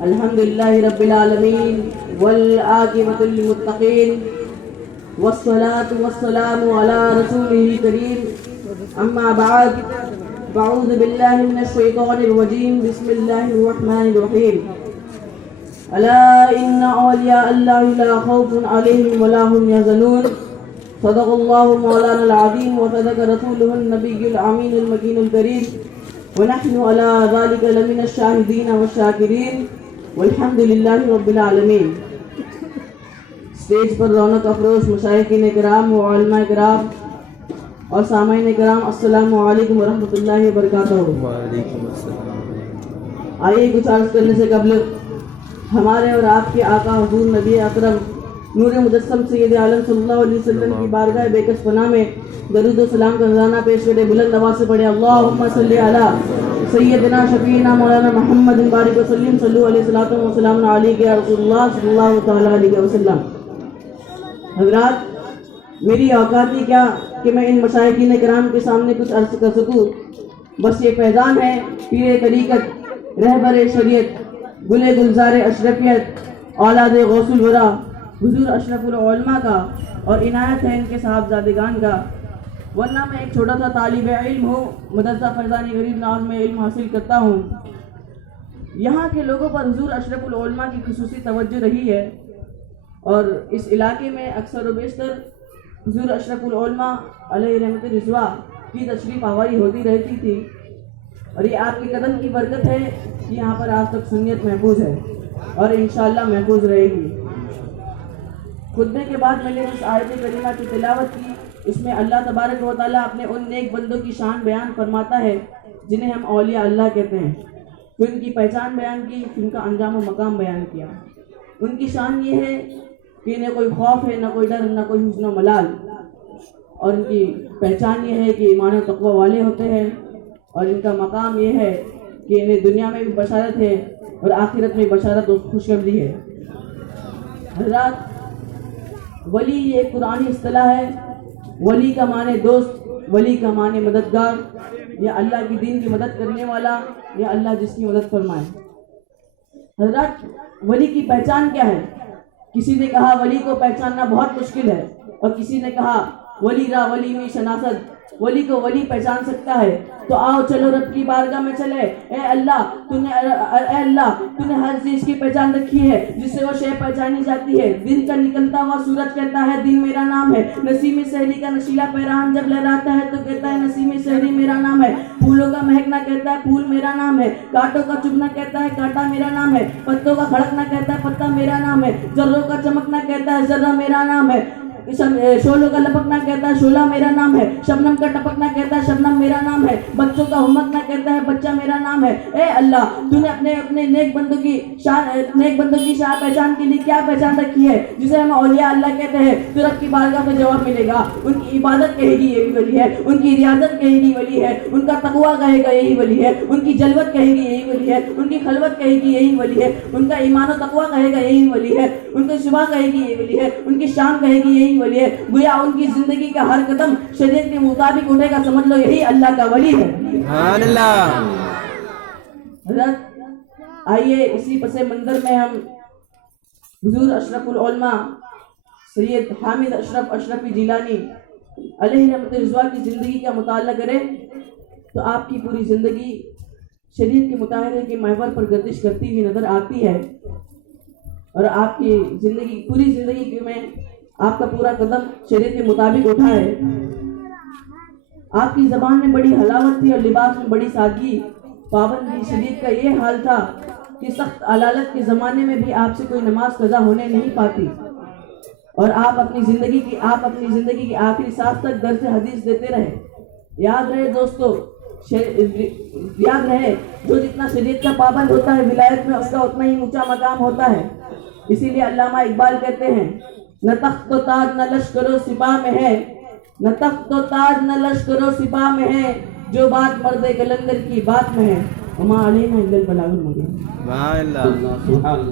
الحمدللہ رب العالمین والعاقبۃ للمتقین والصلاة والسلام علی رسولہ الکریم اما بعد فاعوذ باللہ من الشیطان الرجیم بسم اللہ الرحمن الرحیم الا ان اولیاء اللہ لا خوف علیہم ولا هم يحزنون صدق اللہ مولانا العظیم وصدق رسولہ النبی الامین المکین الکریم ونحن على ذلك لمن الشاہدین والشاکرین والحمد للہ رب العالمین۔ اسٹیج پر رونق افروز مشائخین کرام و علماء کرام اور سامعین کرام، السلام علیکم ورحمۃ اللہ وبرکاتہ۔ وعلیکم السلام۔ آئیے کچھ عرض کرنے سے قبل ہمارے اور آپ کے آقا حضور نبی اکرم نور مجسم سید عالم صلی اللہ علیہ وسلم کی بارگاہ بیکس پناہ میں درود و سلام کا خزانہ پیش کرے، بلند آواز سے پڑھے اللہم صلی علی سیدنا شفیعنا مولانا محمد بارک وسلم صلو علیہ الصلوۃ والسلام علیک یا رسول اللہ صلی اللہ تعالی علیہ وسلم۔ حضرات، میری اوقات ہی کیا کہ میں ان مشائخین کرام کے سامنے کچھ عرض کر سکوں، بس یہ فیضان ہے پیر طریقت، رہبر شریعت، گل گلزار اشرفیت، اولاد غوث الورا حضور اشرف العلماء کا، اور عنایت ہے ان کے صاحبزادگان کا، ورنہ میں ایک چھوٹا سا طالب علم ہوں، مدرسہ فیضانی غریب نواز میں علم حاصل کرتا ہوں۔ یہاں کے لوگوں پر حضور اشرف العلماء کی خصوصی توجہ رہی ہے، اور اس علاقے میں اکثر و بیشتر حضور اشرف العلماء علیہ رحمت رضوا کی تشریف آوری ہوتی رہتی تھی، اور یہ آپ کے قدم کی برکت ہے کہ یہاں پر آج تک سنیت محفوظ ہے اور انشاءاللہ محفوظ رہے گی۔ خطبے کے بعد میں نے اس آیت کریمہ کی تلاوت کی، اس میں اللہ تبارک و تعالیٰ اپنے ان نیک بندوں کی شان بیان فرماتا ہے جنہیں ہم اولیاء اللہ کہتے ہیں، پھر ان کی پہچان بیان کی، پھر ان کا انجام و مقام بیان کیا۔ ان کی شان یہ ہے کہ انہیں کوئی خوف ہے، نہ کوئی ڈر، نہ کوئی حزن و ملال، اور ان کی پہچان یہ ہے کہ ایمان و تقوی والے ہوتے ہیں، اور ان کا مقام یہ ہے کہ انہیں دنیا میں بھی بشارت ہے اور آخرت میں بشارت و خوشخبری ہے۔ حضرات، ولی یہ ایک قرآنی اصطلاح ہے۔ ولی کا معنی دوست، ولی کا معنی مددگار، یا اللہ کی دین کی مدد کرنے والا، یا اللہ جس کی مدد فرمائے۔ حضرات، ولی کی پہچان کیا ہے؟ کسی نے کہا ولی کو پہچاننا بہت مشکل ہے، اور کسی نے کہا ولی را ولی میں شناست، ولی کو ولی پہچان سکتا ہے۔ تو آؤ چلو رب کی بارگاہ میں چلے۔ اے اللہ تو نے ہر چیز کی پہچان رکھی ہے جس سے وہ شے پہچانی جاتی ہے۔ دن کا نکلتا ہوا سورج کہتا ہے دن میرا نام ہے، نسیم سحری کا نشیلا پیران جب لہراتا ہے تو کہتا ہے نسیم سحری میرا نام ہے، پھولوں کا مہکنا کہتا ہے پھول میرا نام ہے، کانٹوں کا چبھنا کہتا ہے کانٹا میرا نام ہے، پتوں کا کھڑکنا کہتا ہے پتا میرا نام ہے، ذروں کا چمکنا کہتا ہے ذرہ میرا نام ہے، شولوں کا لپکنا کہتا ہے شولہ میرا نام ہے، شبنم کا ٹپکنا کہتا ہے شبنم میرا نام ہے، بچوں کا ہمکنا کہتا ہے بچہ میرا نام ہے۔ اے اللہ، تو نے اپنے نیک بندوں کی شان پہچان کے لیے کیا پہچان رکھی ہے جسے ہم اولیاء اللہ کہتے ہیں؟ تو رب کی بارگاہ میں جواب ملے گا، ان کی عبادت کہے گی یہی ولی ہے، ان کی ریاضت کہے گی ولی ہے، ان کا تقویٰ کہے گا یہی ولی ہے، ان کی جلوت کہے گی یہی ولی ہے، ان کی خلوت کہے گی یہی ولی ہے، ان کا ایمان و تقویٰ کہے گا یہی ولی ہے، ان کی شبہ کہے گی یہی ولی ہے، ان کی شان کہے گی یہی ولی ہے۔ گویا ان کی زندگی کا ہر قدم شریعت کے مطابق اٹھے گا، سمجھ لو یہی اللہ کا ولی ہے۔ سبحان اللہ۔ حضرت، آئیے اسی پس منظر میں ہم حضور اشرف العلماء سید حامد اشرف اشرفی جیلانی علیہ رحمت رضوا کی زندگی کا مطالعہ کریں تو آپ کی پوری زندگی شریعت کے مطالعے کے محور پر گردش کرتی ہوئی نظر آتی ہے، اور آپ کی پوری زندگی میں آپ کا پورا قدم شریعت کے مطابق اٹھا ہے۔ آپ کی زبان میں بڑی حلاوت تھی اور لباس میں بڑی سادگی، پابندی شریعت کا یہ حال تھا کہ سخت علالت کے زمانے میں بھی آپ سے کوئی نماز قضا ہونے نہیں پاتی، اور آپ اپنی زندگی کی آخری سانس تک درس حدیث دیتے رہے۔ یاد رہے دوستو، یاد رہے جو جتنا شریعت کا پابند ہوتا ہے ولایت میں اس کا اتنا ہی اونچا مقام ہوتا ہے۔ اسی لیے علامہ اقبال کہتے ہیں نہ تخت و تاج نہ لشکر و سپاہ میں ہے، نہ تخت و تاج نہ لشکر و سپاہ میں ہے، جو بات مرد کلندر کی بات میں ہے، وما علینا الا البلاغ المبین۔ سبحان اللہ۔